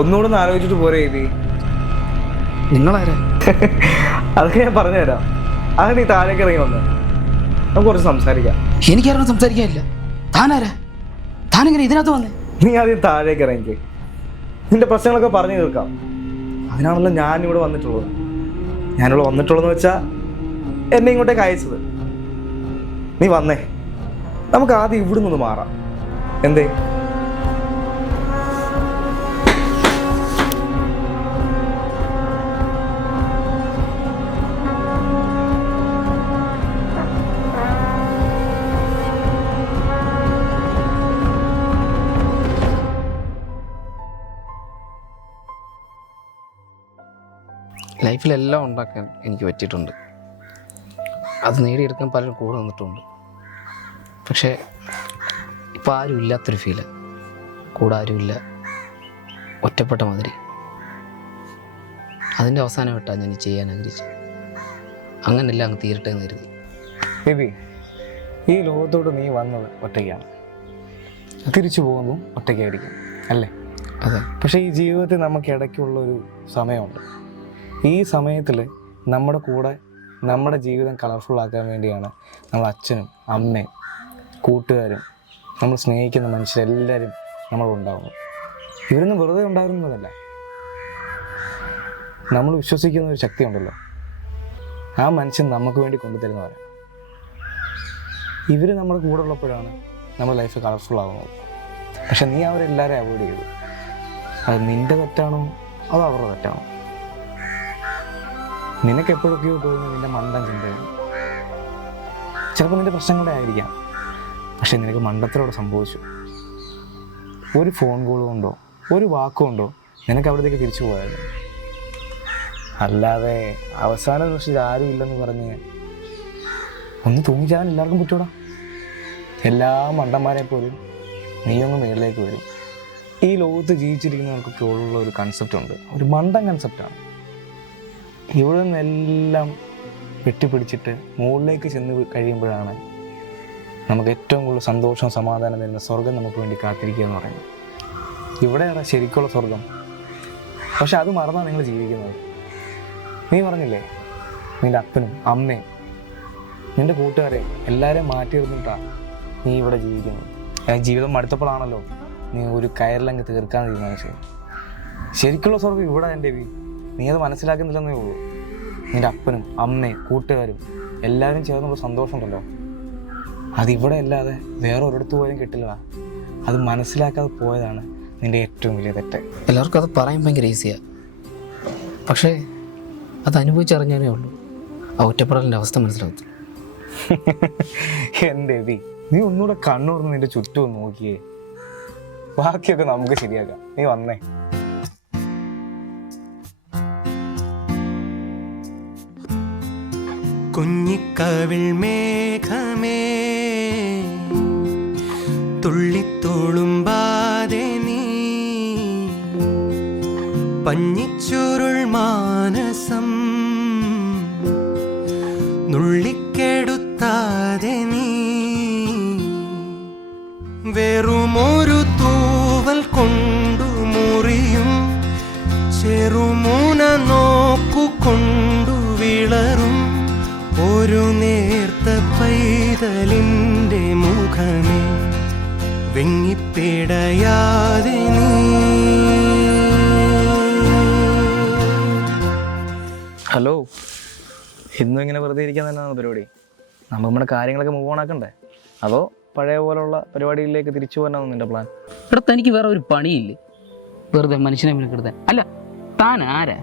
ഒന്നുകൂടെ ഒന്ന് ആലോചിച്ചിട്ട് പോരെ ബേബി. നിങ്ങളാരാ? അതൊക്കെ ഞാൻ പറഞ്ഞുതരാം. അത് നീ താഴേക്ക് ഇറങ്ങി വന്ന് നമുക്ക് കുറച്ച് സംസാരിക്കാം. എനിക്കാരും സംസാരിക്കാനില്ല. താനാരാ? താനെങ്ങനെ ഇതിനകത്ത് വന്നേ? നീ ആദ്യം താഴേക്ക് ഇറങ്ങി നിന്റെ പ്രശ്നങ്ങളൊക്കെ പറഞ്ഞു തീർക്കാം. അതിനാണല്ലോ ഞാനിവിടെ വന്നിട്ടുള്ളത്. ഞാനിവിടെ വന്നിട്ടുള്ളതെന്ന് വെച്ചാൽ എന്നെ ഇങ്ങോട്ടേക്ക് അയച്ചത്. നീ വന്നേ, നമുക്ക് ആദ്യം ഇവിടെ നിന്ന് മാറാം. എന്തേ? ലൈഫിലെല്ലാം ഉണ്ടാക്കാൻ എനിക്ക് പറ്റിയിട്ടുണ്ട്. അത് നേടിയെടുക്കാൻ പലരും കൂടെ നിന്നിട്ടുണ്ട്. പക്ഷേ ഇപ്പോൾ ആരും ഇല്ലാത്തൊരു ഫീല്. കൂടെ ആരുമില്ല, ഒറ്റപ്പെട്ട മാതിരി. അതിൻ്റെ അവസാനമായിട്ടാണ് ഞാൻ ചെയ്യാൻ ആഗ്രഹിച്ചത്. അങ്ങനെല്ലാം അങ്ങ് തീരട്ടെ എന്ന് കരുതി. ബേബി, ഈ ലോകത്തോട് നീ വന്നത് ഒറ്റയ്ക്കാണ്, തിരിച്ചു പോകുന്നതും ഒറ്റയ്ക്കായിരിക്കും അല്ലേ? അതെ. പക്ഷേ ഈ ജീവിതത്തിൽ നമുക്ക് ഇടയ്ക്കുള്ളൊരു സമയമുണ്ട്. ഈ സമയത്തിൽ നമ്മുടെ കൂടെ നമ്മുടെ ജീവിതം കളർഫുള്ളാക്കാൻ വേണ്ടിയാണ് നമ്മൾ അച്ഛനും അമ്മയും കൂട്ടുകാരും നമ്മൾ സ്നേഹിക്കുന്ന മനുഷ്യരെല്ലാവരും നമ്മളുണ്ടാവുന്നത്. ഇവരൊന്നും വെറുതെ ഉണ്ടാകുന്നതല്ല. നമ്മൾ വിശ്വസിക്കുന്ന ഒരു ശക്തി ഉണ്ടല്ലോ, ആ മനുഷ്യൻ നമുക്ക് വേണ്ടി കൊണ്ടുതരുന്നവരാണ്. ഇവർ നമ്മുടെ കൂടെ ഉള്ളപ്പോഴാണ് നമ്മുടെ ലൈഫ് കളർഫുള്ളാകുന്നത്. പക്ഷെ നീ അവരെല്ലാവരും അവോയ്ഡ് ചെയ്തു. അത് നിൻ്റെ തെറ്റാണോ അതോ അവരുടെ തെറ്റാണോ? നിനക്ക് എപ്പോഴൊക്കെയോ തോന്നുന്നു നിൻ്റെ മണ്ടൻ ചിന്തയാണ്. ചിലപ്പോൾ നിൻ്റെ പ്രശ്നങ്ങളുടെ ആയിരിക്കാം, പക്ഷെ നിനക്ക് മണ്ടത്തിലൂടെ സംഭവിച്ചു. ഒരു ഫോൺ കോൾ കൊണ്ടോ ഒരു വാക്കുകൊണ്ടോ നിനക്ക് അവിടത്തേക്ക് തിരിച്ചു പോയായിരുന്നു. അല്ലാതെ അവസാന നിമിഷത്തിൽ ആരും ഇല്ലെന്ന് പറഞ്ഞ് ഒന്ന് തൂങ്ങിച്ചാൻ എല്ലാവർക്കും പറ്റൂടാ. എല്ലാ മണ്ടന്മാരെ പോലും നീയൊന്ന് മേളിലേക്ക് വരും. ഈ ലോകത്ത് ജീവിച്ചിരിക്കുന്നവർക്കൊക്കെ ഉള്ള ഒരു കൺസെപ്റ്റ് ഉണ്ട്, ഒരു മണ്ടൻ കൺസെപ്റ്റാണ്. ഇവിടെ നിന്നെല്ലാം വെട്ടിപ്പിടിച്ചിട്ട് മുകളിലേക്ക് ചെന്ന് കഴിയുമ്പോഴാണ് നമുക്ക് ഏറ്റവും കൂടുതൽ സന്തോഷവും സമാധാനം തരുന്ന സ്വർഗം നമുക്ക് വേണ്ടി കാത്തിരിക്കുക എന്ന് പറയുന്നത്. ഇവിടെയാണ് ശരിക്കുള്ള സ്വർഗം. പക്ഷെ അത് മറന്നാണ് നിങ്ങൾ ജീവിക്കുന്നത്. നീ പറഞ്ഞില്ലേ, നിൻ്റെ അപ്പനും അമ്മയും നിൻ്റെ കൂട്ടുകാരെയും എല്ലാവരെയും മാറ്റി നിർത്തിയിട്ടാണ് നീ ഇവിടെ ജീവിക്കുന്നത്. ജീവിതം മടുത്തപ്പോഴാണല്ലോ നീ ഒരു കയറിലങ്ങ് തീർക്കാൻ തീരുമാനിച്ചത്. ശരിക്കുള്ള സ്വർഗം ഇവിടെ എൻ്റെ നീ അത് മനസ്സിലാക്കുന്നില്ലെന്നേ ഉള്ളൂ. നിൻ്റെ അപ്പനും അമ്മയും കൂട്ടുകാരും എല്ലാവരും ചേർന്നുള്ള സന്തോഷം ഉണ്ടല്ലോ, അതിവിടെ അല്ലാതെ വേറെ ഒരിടത്ത് പോലും കിട്ടില്ല. അത് മനസ്സിലാക്കാതെ പോയതാണ് നിൻ്റെ ഏറ്റവും വലിയ തെറ്റ്. എല്ലാവർക്കും അത് പറയാൻ ഭയങ്കര ഈസിയാണ്, പക്ഷേ അത് അനുഭവിച്ചറിഞ്ഞാലേ ഉള്ളൂ ആ ഒറ്റപ്പെടലിൻ്റെ അവസ്ഥ മനസ്സിലാകത്തുള്ളൂ. എൻ്റെ നീ ഒന്നുകൂടെ കണ്ണുറന്ന് നിൻ്റെ ചുറ്റും ഒന്ന് നോക്കിയേ. ബാക്കിയൊക്കെ നമുക്ക് ശരിയാക്കാം. നീ വന്നേ. കുഞ്ഞിക്കവിൾ മേഘമേ തുള്ളിത്തോളുമ്പാതെ നീ പഞ്ഞിച്ചുരുൾ മാനസം നുള്ളിക്കെടുത്താതെ നീ വെറുമൊരു തൂവൽ കൊണ്ടു മുറിയും ചെറുമുന നോക്കുകൊണ്ടു വിളറും ഒരു നേർത്ത പൈതലിൻ്റെ മുഖമേ വെങ്ങിപ്പിടയാതെ നീ. ഹലോ, ഇന്നും ഇങ്ങനെ വെറുതെ ഇരിക്കാൻ തന്നെയാണ് പരിപാടി? നമുക്ക് നമ്മുടെ കാര്യങ്ങളൊക്കെ മൂവ് ഓൺ ആക്കണ്ടേ, അതോ പഴയ പോലുള്ള പരിപാടിയിലേക്ക് തിരിച്ചു പോകാനാണ് നിൻ്റെ പ്ലാൻ? ഇവിടെ തനിക്ക് വേറെ ഒരു പണിയില്ലേ? വെറുതെ മനുഷ്യനെ മെനക്കെടുത്താൻ. അല്ല, താൻ ആരാ?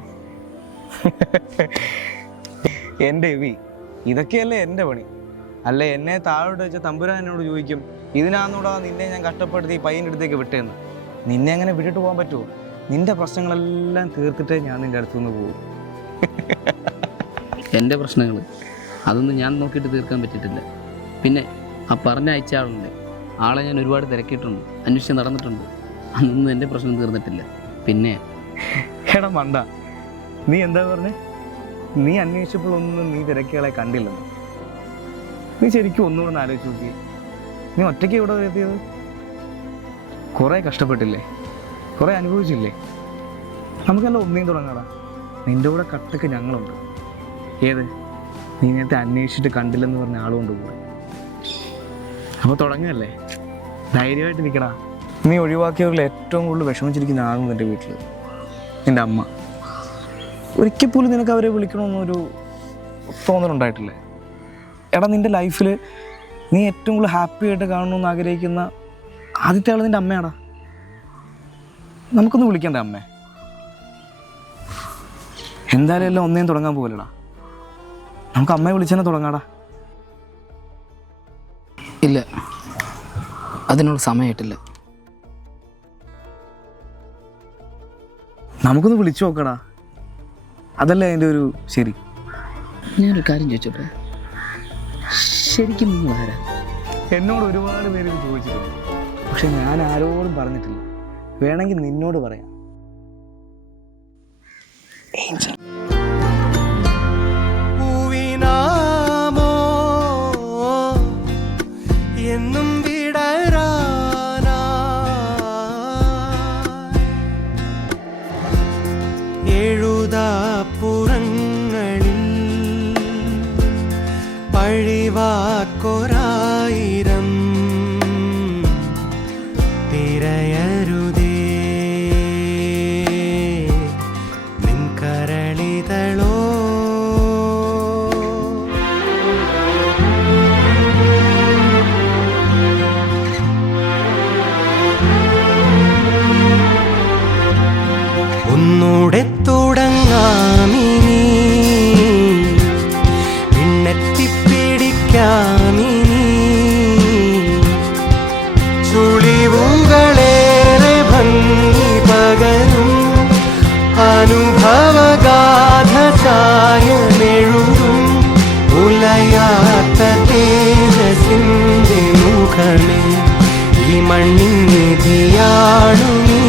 എൻ്റെ ഇതൊക്കെയല്ലേ എൻ്റെ പണി. അല്ലേ എന്നെ താഴോട്ട് വെച്ച തമ്പുരാനോട് ചോദിക്കും, ഇതിനാന്നൂടാ നിന്നെ ഞാൻ കഷ്ടപ്പെടുത്തി പയ്യൻ്റെ അടുത്തേക്ക് വിട്ടേന്ന്. നിന്നെ അങ്ങനെ വിട്ടിട്ട് പോകാൻ പറ്റുമോ? നിൻ്റെ പ്രശ്നങ്ങളെല്ലാം തീർത്തിട്ടേ ഞാൻ നിൻ്റെ അടുത്തുനിന്ന് പോകും. എൻ്റെ പ്രശ്നങ്ങൾ അതൊന്നും ഞാൻ നോക്കിയിട്ട് തീർക്കാൻ പറ്റിയിട്ടില്ല. പിന്നെ ആ പറഞ്ഞ അയച്ച ആളുണ്ട്, ആളെ ഞാൻ ഒരുപാട് തിരക്കിയിട്ടുണ്ട്, അന്വേഷിച്ച് നടന്നിട്ടുണ്ട്. അന്നൊന്നും എൻ്റെ പ്രശ്നം തീർന്നിട്ടില്ല. പിന്നെ എടാ മണ്ട, നീ എന്താ പറഞ്ഞേ? നീ അന്വേഷിച്ചപ്പോഴൊന്നും നീ തിരക്കുകളെ കണ്ടില്ലെന്ന്. നീ ശരിക്കും ഒന്നുകൂടെ ആലോചിച്ച് നോക്കി. നീ ഒറ്റയ്ക്ക് ഇവിടെ എത്തിയത്? കുറേ കഷ്ടപ്പെട്ടില്ലേ, കുറേ അനുഭവിച്ചില്ലേ? നമുക്കെല്ലാം ഒന്നേം തുടങ്ങാടാ. നിൻ്റെ കൂടെ കട്ടക്ക് ഞങ്ങളുണ്ട്. ഏത് നീ നേരത്തെ അന്വേഷിച്ചിട്ട് കണ്ടില്ലെന്ന് പറഞ്ഞ ആളുകൊണ്ട് കൂടെ. അപ്പോൾ തുടങ്ങല്ലേ, ധൈര്യമായിട്ട് നിൽക്കടാ. നീ ഒഴിവാക്കിയവരിൽ ഏറ്റവും കൂടുതൽ വിഷമിച്ചിരിക്കുന്ന ആളും എൻ്റെ വീട്ടിൽ നിൻ്റെ അമ്മ. ഒരിക്കൽ പോലും നിനക്ക് അവരെ വിളിക്കണമെന്നൊരു തോന്നലുണ്ടായിട്ടില്ലേ? എടാ, നിൻ്റെ ലൈഫിൽ നീ ഏറ്റവും കൂടുതൽ ഹാപ്പി ആയിട്ട് കാണണമെന്ന് ആഗ്രഹിക്കുന്ന ആദ്യത്തെ ആൾ നിൻ്റെ അമ്മയാടാ. നമുക്കൊന്ന് വിളിക്കണ്ടേ അമ്മേ? എന്തായാലും എല്ലാം ഒന്നേം തുടങ്ങാൻ പോകലടാ. നമുക്ക് അമ്മയെ വിളിച്ചെന്നെ തുടങ്ങാടാ. ഇല്ല, അതിനുള്ള സമയമായിട്ടില്ല. നമുക്കൊന്ന് വിളിച്ചു നോക്കടാ, അതല്ലേ അതിൻ്റെ ഒരു ശരി. ഞാനൊരു കാര്യം ചോദിച്ചോട്ടെ, ശരിക്കും നിങ്ങൾ ആരാ? എന്നോട് ഒരുപാട് പേര് ഇത് ചോദിച്ചിട്ടുണ്ട്, പക്ഷെ ഞാൻ ആരോടും പറഞ്ഞിട്ടില്ല. വേണമെങ്കിൽ നിന്നോട് പറയാം. പൂവിനാമോ എന്നും എഴുതാപ്പുറങ്ങളിൽ പഴിവാക്കൊരായിരം തിരയരുതേ നിൻ കരളിതളോ. ഒന്നൂടെ തുടങ്ങാമിനി, പിന്നെത്തിപ്പിടിക്കാമിനി, ചുളിവുകളേറെ ഭംഗി പകരും അനുഭവഗാഥ ചായമെഴുതും ഉലയാത്ത തേജസിന്റെ മുഖമേ ഈ മണ്ണിൻ നിധിയാണു നീ.